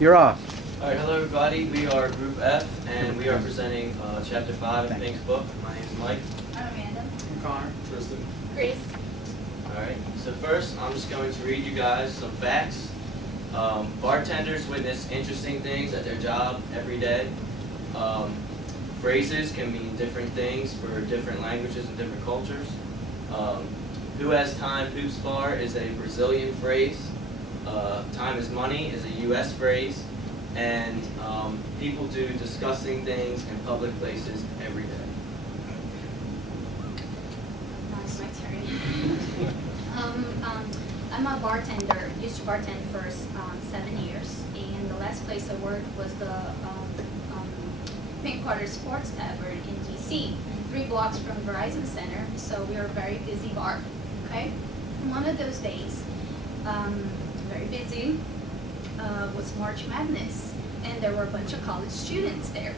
you're off. All right, hello everybody. We are Group F, and we are presenting Chapter 5 in Pink's book. My name is Mike. I'm Amanda. I'm Connor. Tristan. Grace. All right, so first I'm just going to read you guys some facts. Bartenders witness interesting things at their job every day. Phrases can mean different things for different languages and different cultures. Who has time poops far is a Brazilian phrase. Time is money is a U.S. phrase. And people do disgusting things in public places every day. Now it's my turn. I'm a bartender. Used to bartend for 7 years, and the last place I worked was the Pink Quarter Sports Tavern in DC, 3 blocks from Verizon Center. So we were a very busy bar. Okay, one of those days, very busy. Was March Madness, and there were a bunch of college students there.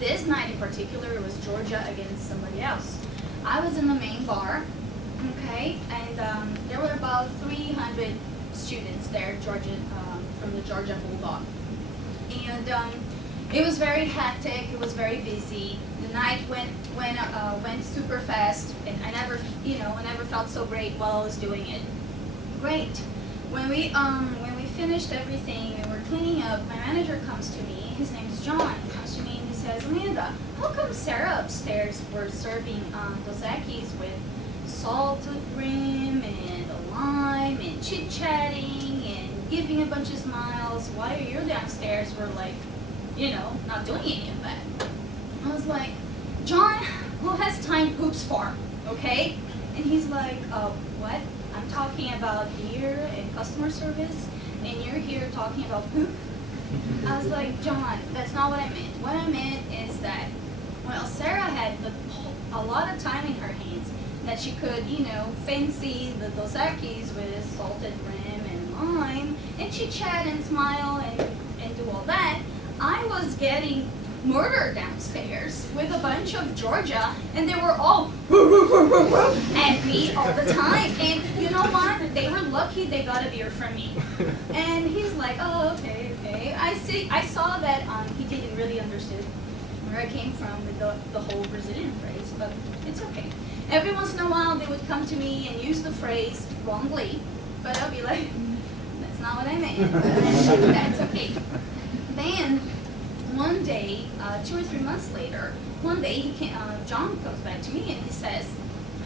This night in particular, it was Georgia against somebody else. I was in the main bar, okay, and there were about 300 students there, from the Georgia Bulldog. And it was very hectic, it was very busy. The night went super fast, and I never felt so great while I was doing it. Great. When we finished everything and we're cleaning up, my manager comes to me. His name is John. He comes to me and he says, "Amanda, how come Sarah upstairs were serving Dos Equis with salted rim and a lime and chit-chatting and giving a bunch of smiles? Why are you downstairs? We're like, not doing any of that." I was like, "John, who has time poops for? Okay?" And he's like, "What? I'm talking about beer and customer service, and you're here talking about poop?" I was like, "John, that's not what I meant. What I meant is that, well, Sarah had a lot of time in her hands that she could, fancy the Dos Equis with salted rim and lime, and chit-chat and smile and do all that. I was getting murdered downstairs with a bunch of Georgia, and they were all at me all the time. And you know what? They were lucky they got a beer from me." And he's like, "Oh, okay. I saw that he didn't really understand where I came from with the whole Brazilian phrase, but it's okay. Every once in a while, they would come to me and use the phrase wrongly, but I'll be like, that's not what I meant. That's okay." Then one day, 2 or 3 months later, one day John comes back to me and he says,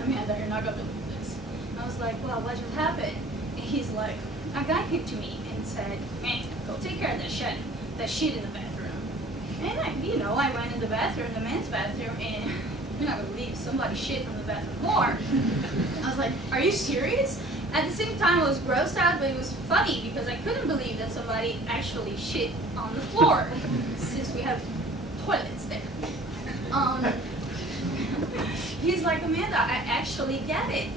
"Amanda, you're not gonna believe this." I was like, "Well, what just happened?" And he's like, "A guy came to me and said, 'Man, go take care of that shit in the bathroom.'" And I went in the bathroom, the men's bathroom, and you're not gonna believe somebody shit on the bathroom floor. I was like, "Are you serious?" At the same time, I was grossed out, but it was funny because I couldn't believe that somebody actually shit on the floor since we have toilets there. He's like, "Amanda, I actually get it,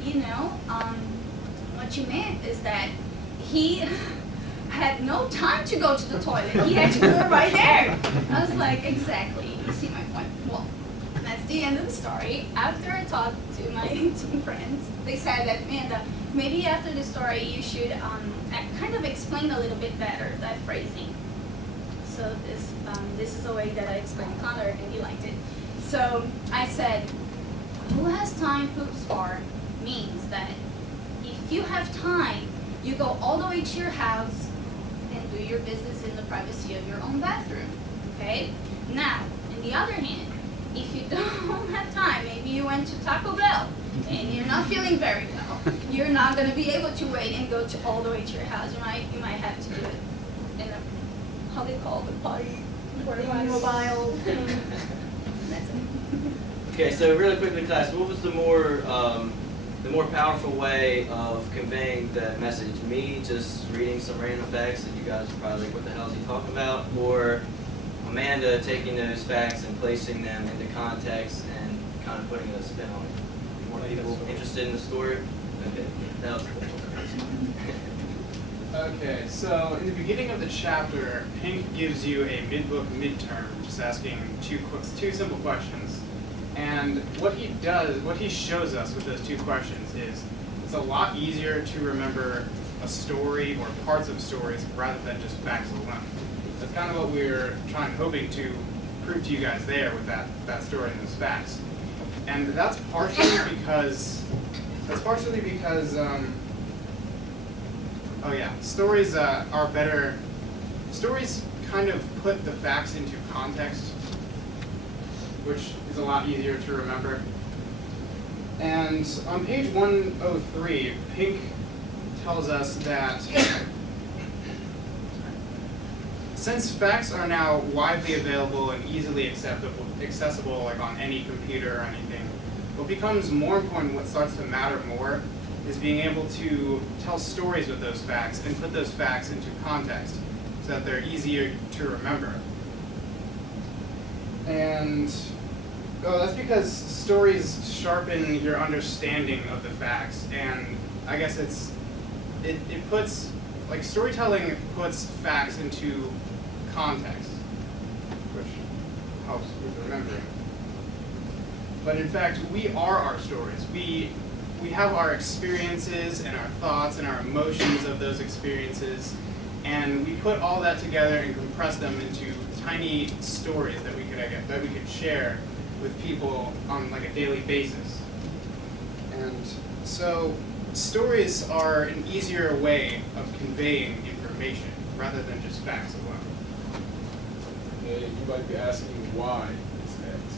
what you meant is that he had no time to go to the toilet. He had to do it right there." I was like, exactly. You see my point. Well, that's the end of the story. After I talked to my 2 friends, they said that, "Amanda, maybe after the story you should kind of explain a little bit better that phrasing." So this is a way that I explained Connor, and he liked it. So I said, "Who has time poops far" means that if you have time, you go all the way to your house and do your business in the privacy of your own bathroom. Okay? Now, on the other hand, if you don't have time, maybe you went to Taco Bell and you're not feeling very well, you're not going to be able to wait and go all the way to your house. You might have to do it in a, how they call it, potty, mobile. That's it. Okay, so really quickly, class, what was the more powerful way of conveying that message? Me just reading some random facts that you guys are probably like, "What the hell is he talking about?" Or Amanda taking those facts and placing them into context and kind of putting a spin on it? More people interested in the story? Okay, that was cool. Okay, so in the beginning of the chapter, Pink gives you a mid-book midterm, just asking two simple questions. And what he shows us with those 2 questions is it's a lot easier to remember a story or parts of stories rather than just facts alone. kind of what we were hoping to prove to you guys there with that story and those facts. And that's partially because stories are better. Stories kind of put the facts into context, which is a lot easier to remember. And on page 103, Pink tells us that since facts are now widely available and easily accessible like on any computer or anything, what becomes more important, what starts to matter more, is being able to tell stories with those facts and put those facts into context so that they're easier to remember. And that's because stories sharpen your understanding of the facts, and I guess it puts, like, storytelling puts facts into context, which helps with remembering. But in fact, we are our stories. We have our experiences and our thoughts and our emotions of those experiences, and we put all that together and compress them into tiny stories that we could share with people on like a daily basis. And so stories are an easier way of conveying information rather than just facts alone. And you might be asking why it's facts.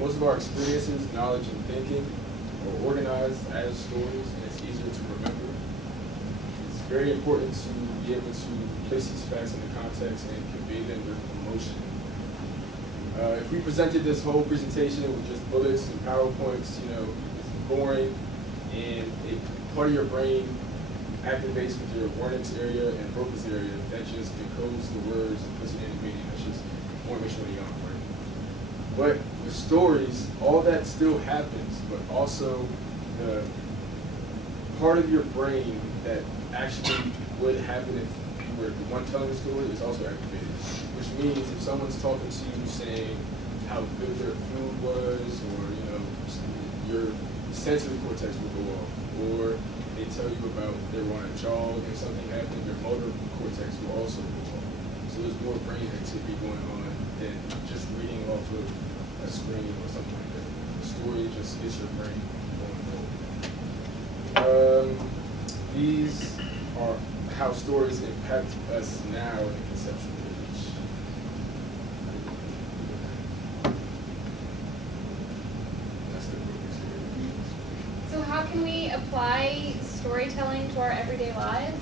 Most of our experiences, knowledge, and thinking are organized as stories, and it's easier to remember. It's very important to be able to place these facts in the context and convey them with emotion. If we presented this whole presentation with just bullets and PowerPoints, it's boring, and part of your brain activates with your warnings area and focus area that just decodes the words and puts it in the meaning. That's just more information on right? But with stories, all that still happens, but also the part of your brain that actually would happen if you were the one telling the story is also activated. Which means if someone's talking to you saying how good their food was, or your sensory cortex will go off, or they tell you about they were on a jog and something happened, your motor cortex will also go off. So there's more brain activity going on than just reading off of a screen or something like that. The story just gets your brain going forward. These are how stories impact us now in the conceptual age. That's the focus here. So how can we apply storytelling to our everyday lives?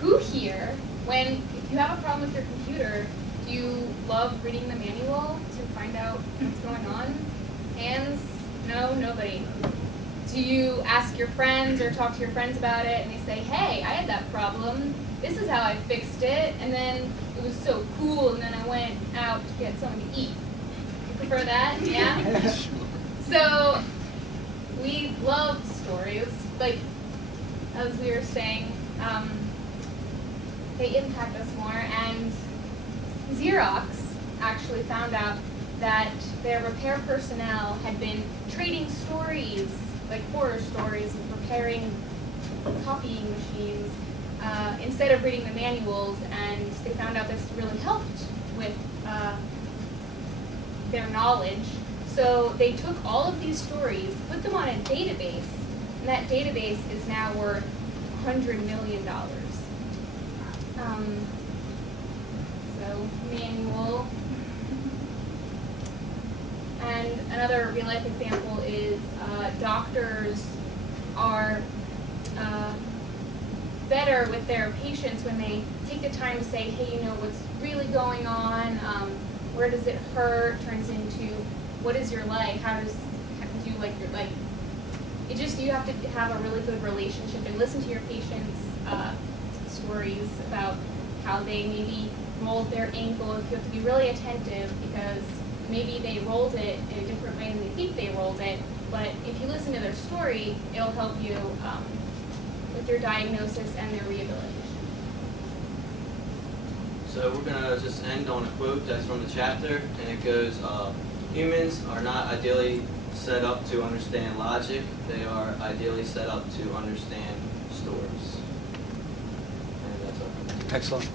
Who here, if you have a problem with your computer, do you love reading the manual to find out what's going on? Hands? No, nobody. Do you ask your friends or talk to your friends about it and they say, hey, I had that problem, this is how I fixed it, and then it was so cool, and then I went out to get something to eat. You prefer that? Yeah? So we love stories, like as we were saying, they impact us more, and Xerox actually found out that their repair personnel had been trading stories, like horror stories, and repairing copying machines instead of reading the manuals, and they found out this really helped with their knowledge. So they took all of these stories, put them on a database, and that database is now worth $100 million. So manual. And another real life example is doctors are better with their patients when they take the time to say, hey, what's really going on, where does it hurt, turns into what is your life, how do you like your life. It just, you have to have a really good relationship and listen to your patients' stories about how they maybe rolled their ankle. You have to be really attentive because maybe they rolled it in a different way than they think they rolled it, but if you listen to their story, it'll help you with your diagnosis and their rehabilitation. So we're going to just end on a quote that's from the chapter, and it goes, humans are not ideally set up to understand logic, they are ideally set up to understand stories. And that's our Excellent.